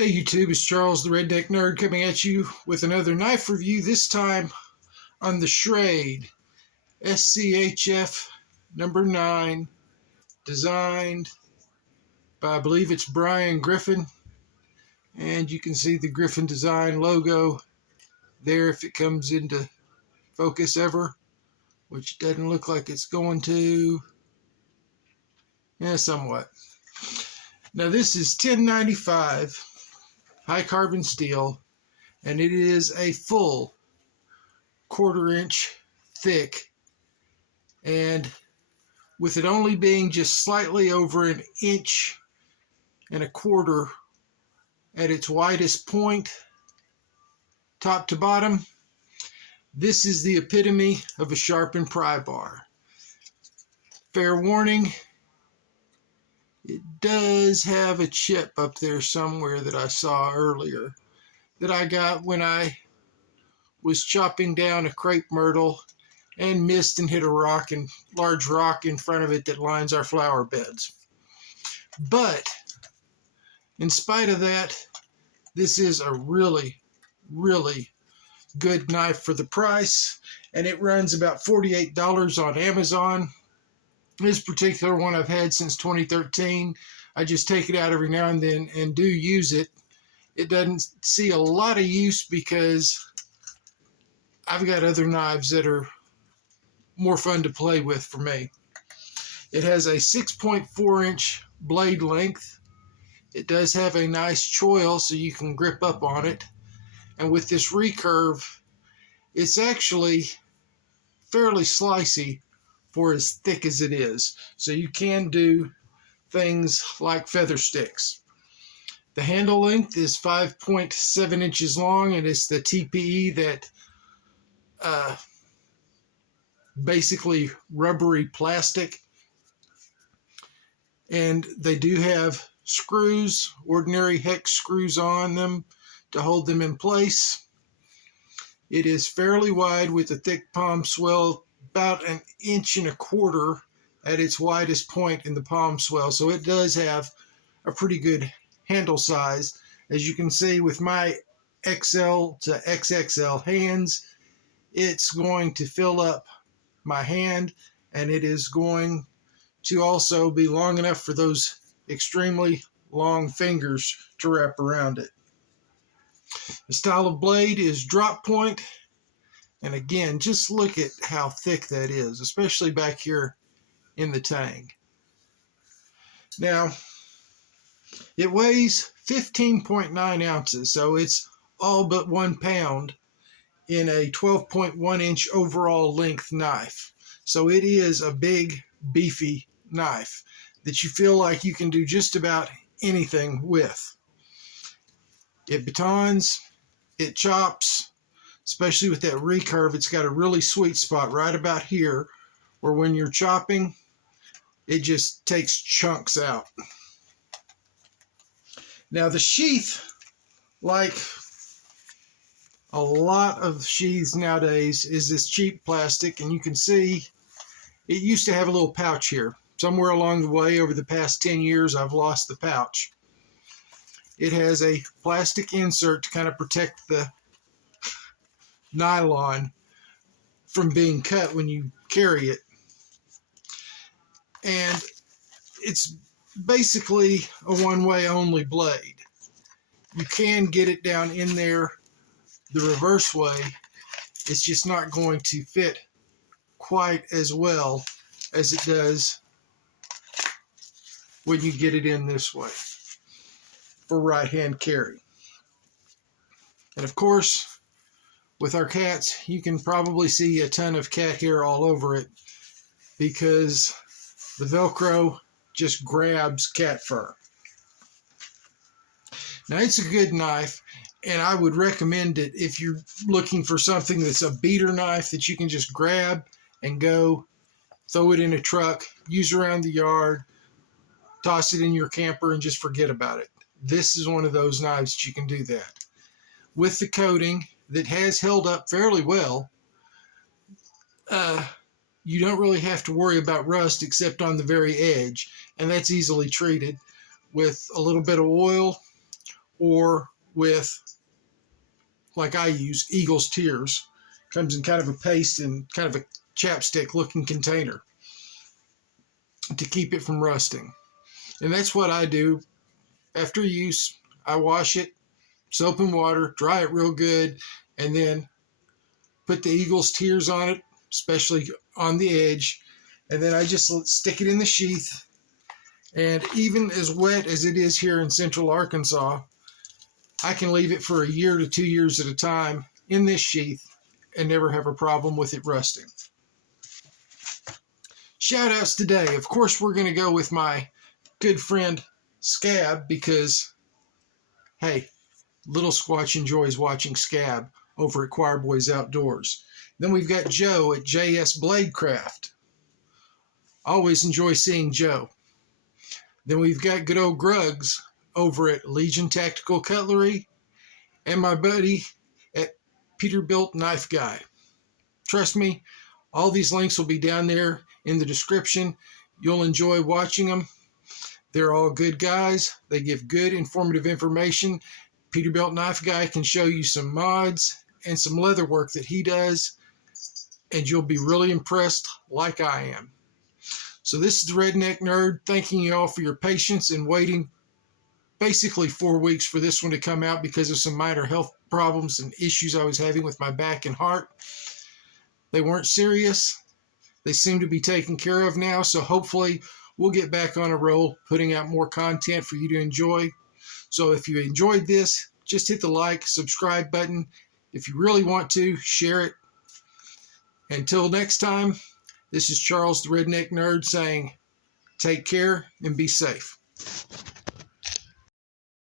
Hey YouTube, it's Charles the Redneck Nerd coming at you with another knife review, this time on the Schrade SCHF number 9, designed by, I believe it's Brian Griffin, and you can see the Griffin Design logo there if it comes into focus ever, which doesn't look like it's going to. Yeah, somewhat. Now this is 1095 high carbon steel, and it is a full 1/4 inch thick, and with it only being just slightly over 1.25 inches at its widest point, top to bottom, this is the epitome of a sharpened prybar. Fair warning, it does have a chip up there somewhere that I saw earlier that I got when I was chopping down a crepe myrtle and missed and hit a large rock in front of it that lines our flower beds. But in spite of that, this is a really, really good knife for the price, and it runs about $48 on Amazon. This particular one I've had since 2013. I just take it out every now and then and do use it. It doesn't see a lot of use because I've got other knives that are more fun to play with for me. It has a 6.4 inch blade length. It does have a nice choil so you can grip up on it. And with this recurve, it's actually fairly slicey for as thick as it is. So you can do things like feather sticks. The handle length is 5.7 inches long, and it's the TPE, that basically rubbery plastic. And they do have screws, ordinary hex screws on them to hold them in place. It is fairly wide with a thick palm swell, about 1.25 inches at its widest point in the palm swell. So it does have a pretty good handle size. As you can see with my XL to XXL hands, it's going to fill up my hand, and it is going to also be long enough for those extremely long fingers to wrap around it. The style of blade is drop point, and again, just look at how thick that is, especially back here in the tang. Now, it weighs 15.9 ounces, so it's all but 1 pound in a 12.1 inch overall length knife. So it is a big, beefy knife that you feel like you can do just about anything with. It batons, it chops, especially with that recurve. It's got a really sweet spot right about here where when you're chopping, it just takes chunks out. Now the sheath, like a lot of sheaths nowadays, is this cheap plastic, and you can see it used to have a little pouch here. Somewhere along the way over the past 10 years, I've lost the pouch. It has a plastic insert to kind of protect the nylon from being cut when you carry it. And it's basically a one-way only blade. You can get it down in there the reverse way. It's just not going to fit quite as well as it does when you get it in this way for right-hand carry. And of course, with our cats, you can probably see a ton of cat hair all over it because the Velcro just grabs cat fur. Now, it's a good knife, and I would recommend it if you're looking for something that's a beater knife that you can just grab and go, throw it in a truck, use around the yard, toss it in your camper, and just forget about it. This is one of those knives that you can do that. With the coating that has held up fairly well, you don't really have to worry about rust except on the very edge, and that's easily treated with a little bit of oil or with, like I use, Eagle's Tears. Comes in kind of a paste and kind of a chapstick looking container to keep it from rusting. And that's what I do. After use, I wash it, soap and water, dry it real good, and then put the Eagle's Tears on it, especially on the edge. And then I just stick it in the sheath. And even as wet as it is here in central Arkansas, I can leave it for a year to 2 years at a time in this sheath and never have a problem with it rusting. Shout outs today. Of course, we're going to go with my good friend Scab because, hey, Little Squatch enjoys watching Scab over at Choir Boys Outdoors. Then we've got Joe at JS Bladecraft. Always enjoy seeing Joe. Then we've got good old Gruggs over at Legion Tactical Cutlery, and my buddy at Peterbilt Knife Guy. Trust me, all these links will be down there in the description. You'll enjoy watching them. They're all good guys. They give good, informative information. Peterbilt Knife Guy can show you some mods and some leather work that he does, and you'll be really impressed like I am. So this is the Redneck Nerd, thanking you all for your patience and waiting basically 4 weeks for this one to come out because of some minor health problems and issues I was having with my back and heart. They weren't serious. They seem to be taken care of now, so hopefully we'll get back on a roll, putting out more content for you to enjoy. So if you enjoyed this, just hit the like, subscribe button. If you really want to, share it. Until next time, this is Charles the Redneck Nerd saying, take care and be safe.